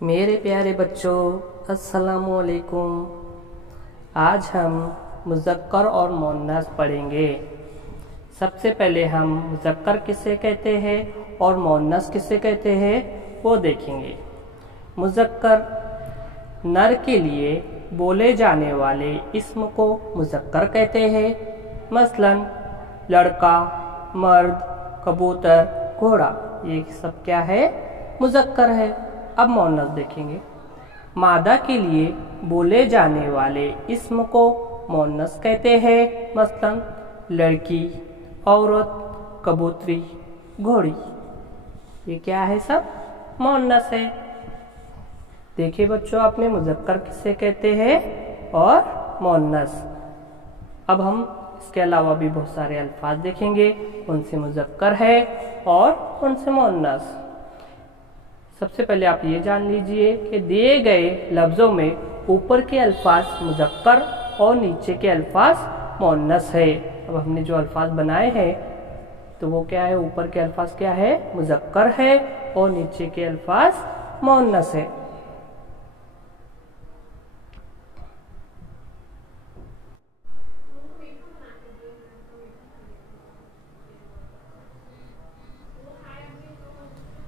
मेरे प्यारे बच्चों, अस्सलामु अलैकुम। आज हम मुज़क्कर और मुअन्नस पढ़ेंगे। सबसे पहले हम मुज़क्कर किसे कहते हैं और मुअन्नस किसे कहते हैं वो देखेंगे। मुज़क्कर नर के लिए बोले जाने वाले इस्म को मुज़क्कर कहते हैं। मसलन लड़का, मर्द, कबूतर, घोड़ा, ये सब क्या है? मुज़क्कर है। अब मुअन्नस देखेंगे। मादा के लिए बोले जाने वाले इस्म को मुअन्नस कहते हैं। मसलन लड़की, औरत, कबूतरी, घोड़ी, ये क्या है? सब मुअन्नस है। देखिए बच्चों, आपने मुज़क्कर किसे कहते हैं और मुअन्नस। अब हम इसके अलावा भी बहुत सारे अल्फाज देखेंगे, उनसे मुज़क्कर है और उनसे मुअन्नस। सबसे पहले आप ये जान लीजिए कि दिए गए लफ्ज़ों में ऊपर के अल्फाज मुज़क्कर और नीचे के अल्फाज मुअन्नस है। अब हमने जो अल्फाज बनाए हैं तो वो क्या है? ऊपर के अल्फाज क्या है? मुज़क्कर है और नीचे के अल्फाज मुअन्नस है।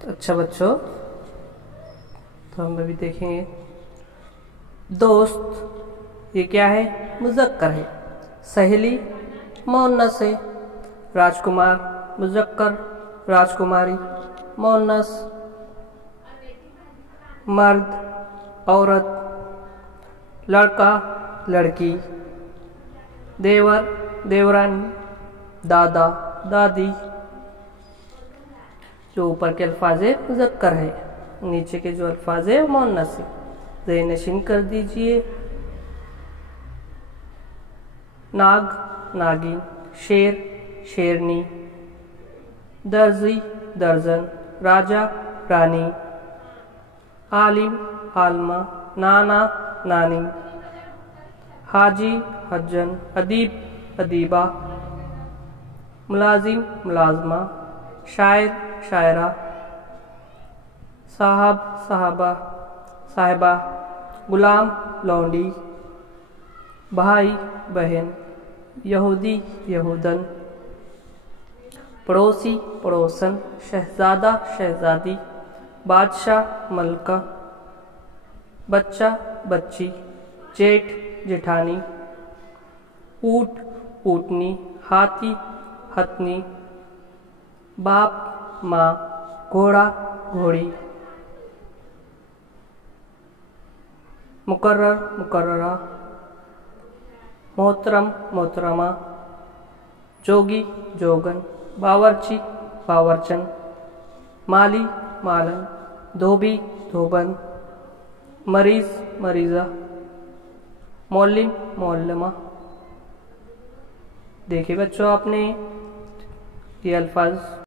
तो अच्छा बच्चों, तो हम अभी देखेंगे। दोस्त, ये क्या है? मुज़क्कर है। सहेली मुअन्नस है। राजकुमार मुज़क्कर, राजकुमारी मुअन्नस। मर्द, औरत, लड़का, लड़की, देवर, देवरानी, दादा, दादी। जो ऊपर के अल्फाज है मुज़क्कर है, नीचे के जो अल्फाज है मुअन्नस है। ज़ेनशीन कर दीजिए। नाग, नागिन, शेर, शेरनी, दर्जी, दर्जन, राजा, रानी, आलिम, आलमा, नाना, नानी, हाजी, हज्जन, अदीब, अदीबा, मुलाजिम, मुलाजमा, शायर, शायरा, साहब, साहबा, साहिबा, गुलाम, लौंडी, भाई, बहन, यहूदी, यहूदन, पड़ोसी, पड़ोसन, शहजादा, शहजादी, बादशाह, मलका, बच्चा, बच्ची, जेठ, जेठानी, ऊँट, ऊँटनी, हाथी, हथनी, बाप, माँ, घोड़ा, घोड़ी, मुकर्रर, मुकर्ररा, मोहतरम, मोहतरमा, जोगी, जोगन, बावर्ची, बावर्चन, माली, मालन, धोबी, धोबन, मरीज, मरीज़ा, मौलिम, मौलमा। देखिए बच्चों, आपने ये अल्फाज